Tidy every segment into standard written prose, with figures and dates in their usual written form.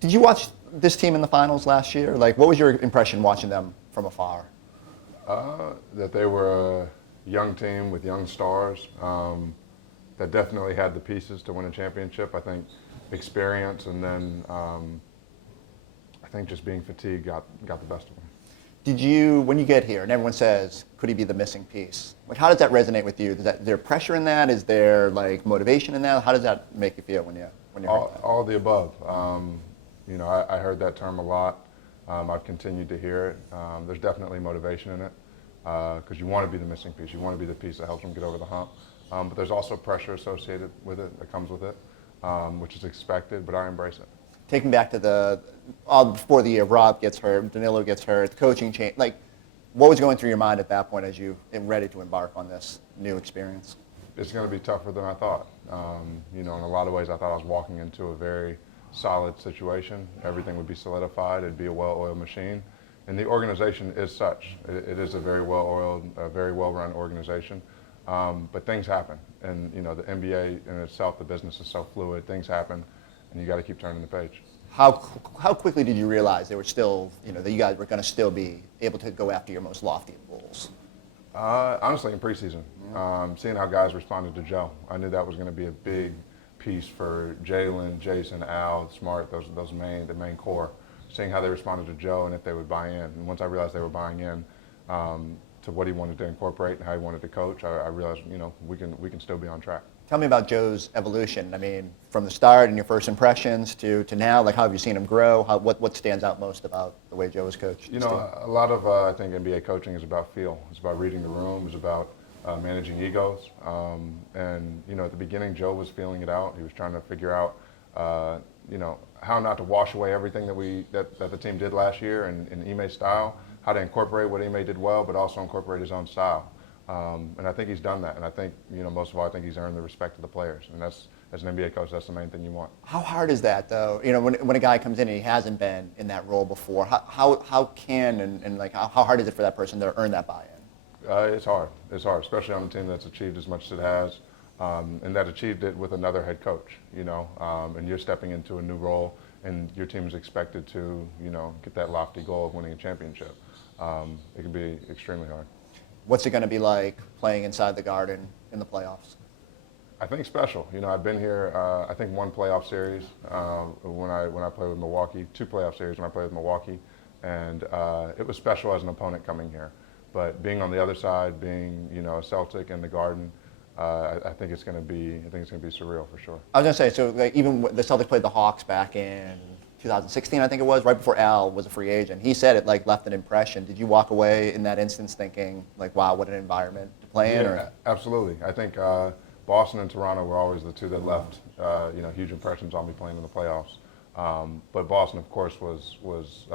Did you watch this team in the finals last year? Like, what was your impression watching them from afar? That they were a young team with young stars that definitely had the pieces to win a championship. I think experience and then I think just being fatigued got the best of them. Did you, when you get here, and everyone says, could he be the missing piece? Like, how does that resonate with you? Is there pressure in that? Is there like motivation in that? How does that make you feel when you hear that? All of the above. I heard that term a lot. I've continued to hear it. There's definitely motivation in it because you want to be the missing piece. You want to be the piece that helps them get over the hump. But there's also pressure associated with it that comes with it, which is expected, but I embrace it. Taking back to before the year, Rob gets hurt, Danilo gets hurt, the coaching change. Like, what was going through your mind at that point as you were ready to embark on this new experience? It's going to be tougher than I thought. In a lot of ways, I thought I was walking into a very solid situation. Everything would be solidified. It'd be a well-oiled machine. And the organization is such. It is a very well-oiled, very well-run organization. But things happen. And, the NBA in itself, the business is so fluid. Things happen, and you got to keep turning the page. How quickly did you realize they were still, that you guys were going to still be able to go after your most lofty goals? Honestly, in preseason, seeing how guys responded to Joe, I knew that was going to be a big piece for Jalen, Jason, Al, Smart, the main core. Seeing how they responded to Joe and if they would buy in. And once I realized they were buying in to what he wanted to incorporate and how he wanted to coach, I realized, we can still be on track. Tell me about Joe's evolution. I mean, from the start and your first impressions to now, like how have you seen him grow? What stands out most about the way Joe is coached? A lot of, I think, NBA coaching is about feel. It's about reading the room. It's about managing egos. And at the beginning, Joe was feeling it out. He was trying to figure out, how not to wash away everything that the team did last year in Ime's style, how to incorporate what Ime did well, but also incorporate his own style. And I think he's done that. And I think, most of all, I think he's earned the respect of the players. And that's, as an NBA coach, that's the main thing you want. How hard is that, though? When a guy comes in and he hasn't been in that role before, how hard is it for that person to earn that buy-in? It's hard. It's hard, especially on a team that's achieved as much as it has, and that achieved it with another head coach, and you're stepping into a new role, and your team is expected to, get that lofty goal of winning a championship. It can be extremely hard. What's it going to be like playing inside the Garden in the playoffs? I think special. I've been here, I think one playoff series when I played with Milwaukee, two playoff series when I played with Milwaukee, and it was special as an opponent coming here. But being on the other side, being a Celtic in the Garden, I think it's going to be surreal for sure. I was going to say, so even the Celtics played the Hawks back in 2016, I think it was, right before Al was a free agent. He said it left an impression. Did you walk away in that instance thinking wow, what an environment to play in? Yeah, absolutely. I think Boston and Toronto were always the two that left huge impressions on me playing in the playoffs. But Boston, of course, was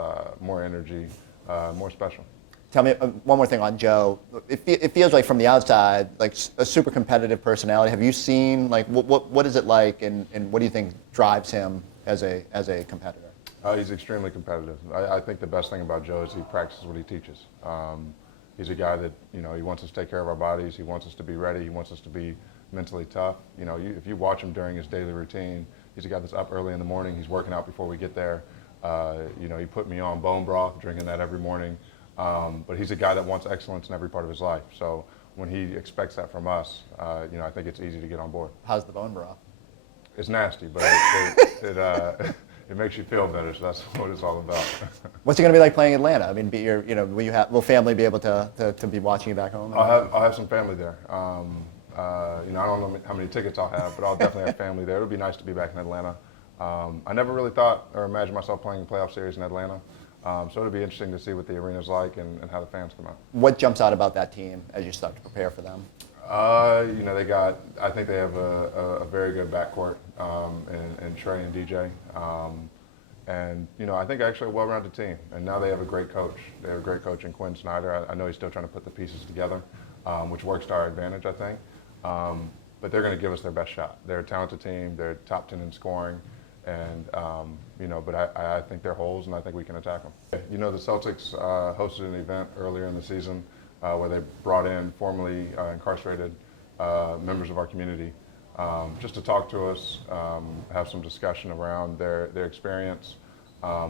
more energy, more special. Tell me one more thing on Joe. It feels like from the outside, like a super competitive personality. Have you seen what is it like, and what do you think drives him as a competitor? He's extremely competitive. I think the best thing about Joe is he practices what he teaches. He's a guy that he wants us to take care of our bodies. He wants us to be ready. He wants us to be mentally tough. If you watch him during his daily routine, he's a guy that's up early in the morning. He's working out before we get there. He put me on bone broth, drinking that every morning. But he's a guy that wants excellence in every part of his life. So when he expects that from us, I think it's easy to get on board. How's the bone broth? It's nasty, but it makes you feel better. So that's what it's all about. What's it going to be like playing Atlanta? I mean, will family be able to be watching you back home? I'll have some family there. I don't know how many tickets I'll have, but I'll definitely have family there. It'll be nice to be back in Atlanta. I never really thought or imagined myself playing a playoff series in Atlanta. So it'll be interesting to see what the arena's like and how the fans come out. What jumps out about that team as you start to prepare for them? I think they have a very good backcourt in Trey and DJ. I think actually a well-rounded team. And now they have a great coach. They have a great coach in Quinn Snyder. I know he's still trying to put the pieces together, which works to our advantage, I think. But they're going to give us their best shot. They're a talented team. They're top 10 in scoring. And, but I think they're holes, and I think we can attack them. The Celtics hosted an event earlier in the season where they brought in formerly incarcerated members of our community just to talk to us, have some discussion around their experience,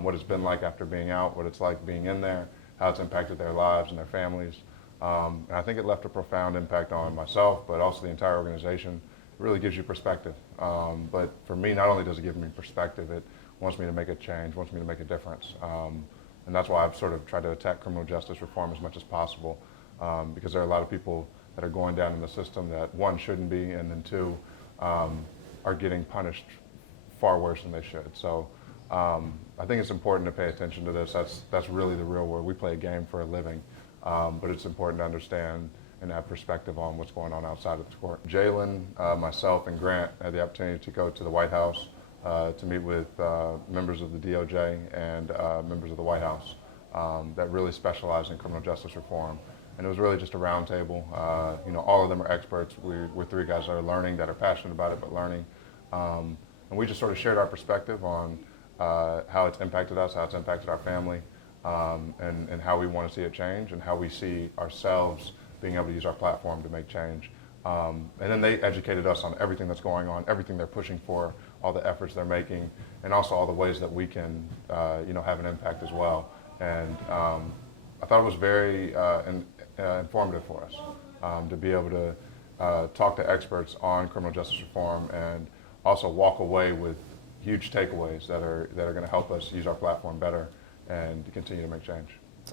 what it's been like after being out, what it's like being in there, how it's impacted their lives and their families. And I think it left a profound impact on myself, but also the entire organization. It really gives you perspective. But for me, not only does it give me perspective, it wants me to make a change, wants me to make a difference. And that's why I've sort of tried to attack criminal justice reform as much as possible, because there are a lot of people that are going down in the system that, one, shouldn't be, and then two, are getting punished far worse than they should. So I think it's important to pay attention to this. That's really the real world. We play a game for a living, but it's important to understand and have perspective on what's going on outside of the court. Jalen, myself, and Grant had the opportunity to go to the White House to meet with members of the DOJ and members of the White House that really specialize in criminal justice reform. And it was really just a round table. All of them are experts. We're three guys that are learning, that are passionate about it, but learning. And we just sort of shared our perspective on how it's impacted us, how it's impacted our family, and how we want to see it change, and how we see ourselves being able to use our platform to make change. And then they educated us on everything that's going on, everything they're pushing for, all the efforts they're making, and also all the ways that we can, have an impact as well. And I thought it was very informative for us to be able to talk to experts on criminal justice reform and also walk away with huge takeaways that are going to help us use our platform better and to continue to make change.